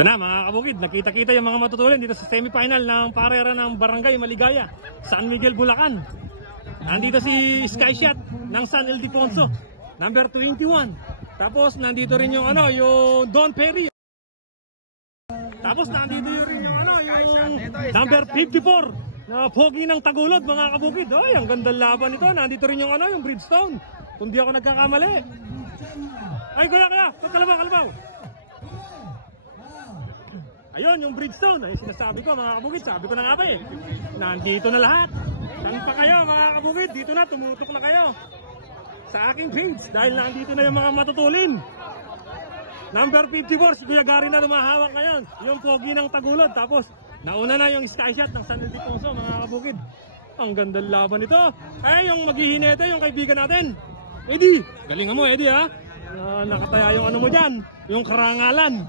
Ito na mga kabukid, nakita-kita yung mga matutulin dito sa semifinal ng parera ng Barangay Maligaya, San Miguel, Bulacan. Nandito si Skyshot ng San Ildefonso, number 21. Tapos nandito rin yung yung Don Perry. Tapos nandito rin yung yung number 54 na Pogi ng Tagulod mga kabukid. Ay, ang gandang laban ito. Nandito rin yung yung Bridgestone. Kung di ako nagkakamali. Ay, kaya, kalabaw. Ayun, yung Bridgestone. Ay, sinasabi ko mga kabukid. Sabi ko na nga ba eh. Nandito na lahat. Saan pa kayo mga kabukid? Dito na, tumutok na kayo sa aking page. Dahil nandito na yung mga matutulin. Number 54, si Kuya Gary na lumahawak ngayon. Yung Pogi ng Tagulod. Tapos, nauna na yung Skyshot ng San Ildefonso mga kabukid. Ang gandang laban ito. Ay, yung maghihinete, yung kaibigan natin. Eddie, galingan mo Eddie ha. Nakataya yung mo dyan. Yung karangalan.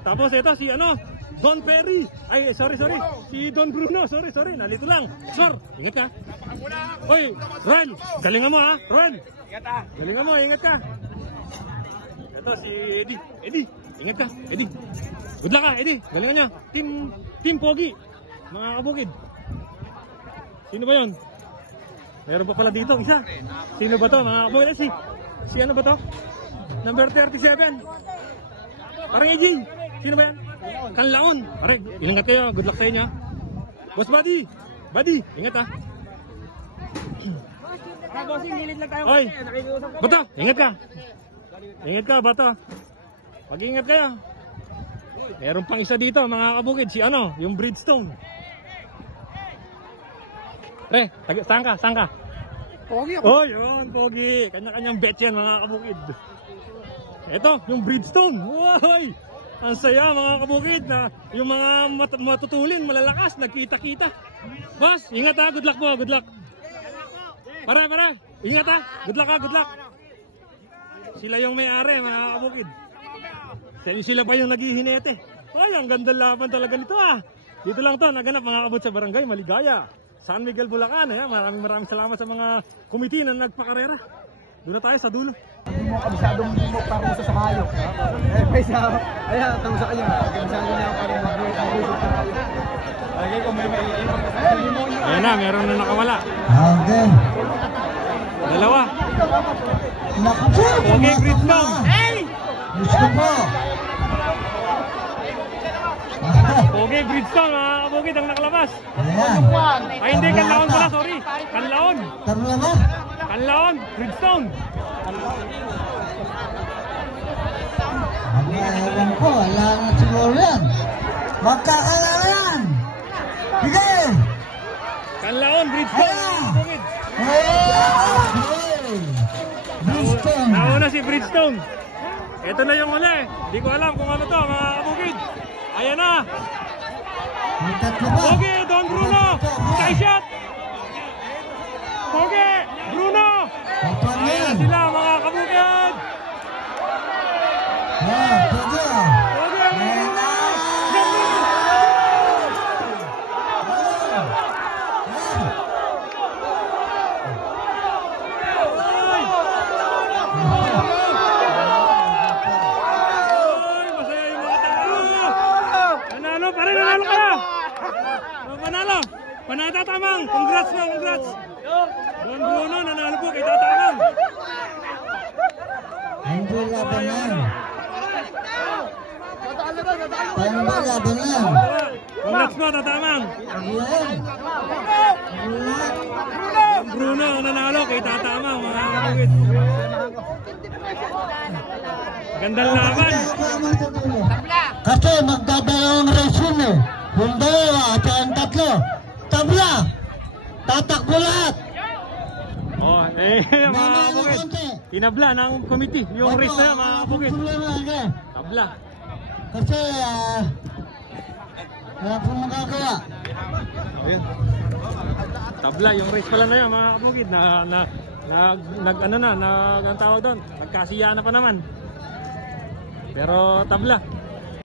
Tapos ito si Don Perry. Ay, sorry. Si Don Bruno. Sorry. Nalito lang. Sir, ingat ka. Hoy, Ron, galingan mo ha. Ron, ingat ka. Galingan mo, ingat ka. Ito si Eddie, ingat ka. Eddie, good luck ha, Eddie. Galingan niya. Team Pogi. Mga kabukid. Sino ba yun? Mayroon pa pala dito isa. Sino ba to mga kabukid? Si ano ba to? Number 37. Parang Eji. Sino ba yan? Kanlaon. Pare, ingat kayo. Good luck sa inyo. Boss Buddy, ingat ha. Bossing, nilid lang tayo. Oy, Bato, ingat ka. Ingat ka, Bato. Mag-ingat kayo. Meron pang isa dito, mga kabukid. Si yung Bridgestone. Pre, saan ka? Pogi ako. Oh, yun, Pogi. Kanya-kanyang bet yan, mga kabukid. Ito, yung Bridgestone. Woy! Ang saya, mga kabukid, na yung mga matutulin, malalakas, nagkita-kita. Boss, ingat ha, good luck po, good luck. Para. Ingat ha, good luck. Sila yung may-ari, mga kabukid. Sila pa yung naghihinete. Ay, ang ganda laban talaga nito ha. Dito lang to, naganap mga kabut sa Barangay Maligaya, San Miguel, Bulacan. Maraming salamat sa mga komite na nagpakarera. Doon na tayo sa dulo. Hindi mo kabisadong parang sa kayo. Ayan, tawag sa kanya. Kabisado niya parang mag-uusap sa kayo. Lagay ko may Ayan na, meron na nakawala. Okay. Dalawa. Okay, Bridgestone. Gusto po. Okay, Bridgestone, mga kabukid ang nakalabas. Ayan. Ay, hindi, Kanlaon pala, sorry. Kanlaon, Bridgestone. Ewan ko, wala na siguro yan. Magkakalala yan. Sige. Kanlaon, Bridgestone, mga kabukid. Bridgestone. Nauna si Bridgestone. Ito na yung uli. Hindi ko alam kung ano to, mga kabukid. Ayan na. Pogi, Don Bruno. Skyshot. Pogi, Bruno. Ayan na sila, mga kabukid. Pogi. Panatatamang, congrats. Don Bruno, nanalo po kay Tatamang. Hindi labanan. Congrats po, Tatamang. Don Bruno, nanalo kay Tatamang, mga kabukid. Gandang laban. Kasi magdadalawang resume. Hindi, at ang tatlo. Tabla! Tatakbo lahat! Mga kabukid. Tinabla ng committee. Yung race na yan, mga kabukid. Tabla. Kasi, wala pong magagawa. Tabla, yung race pala na yan, mga kabukid. Ang tawag doon, nagkasiya na pa naman. Pero tabla.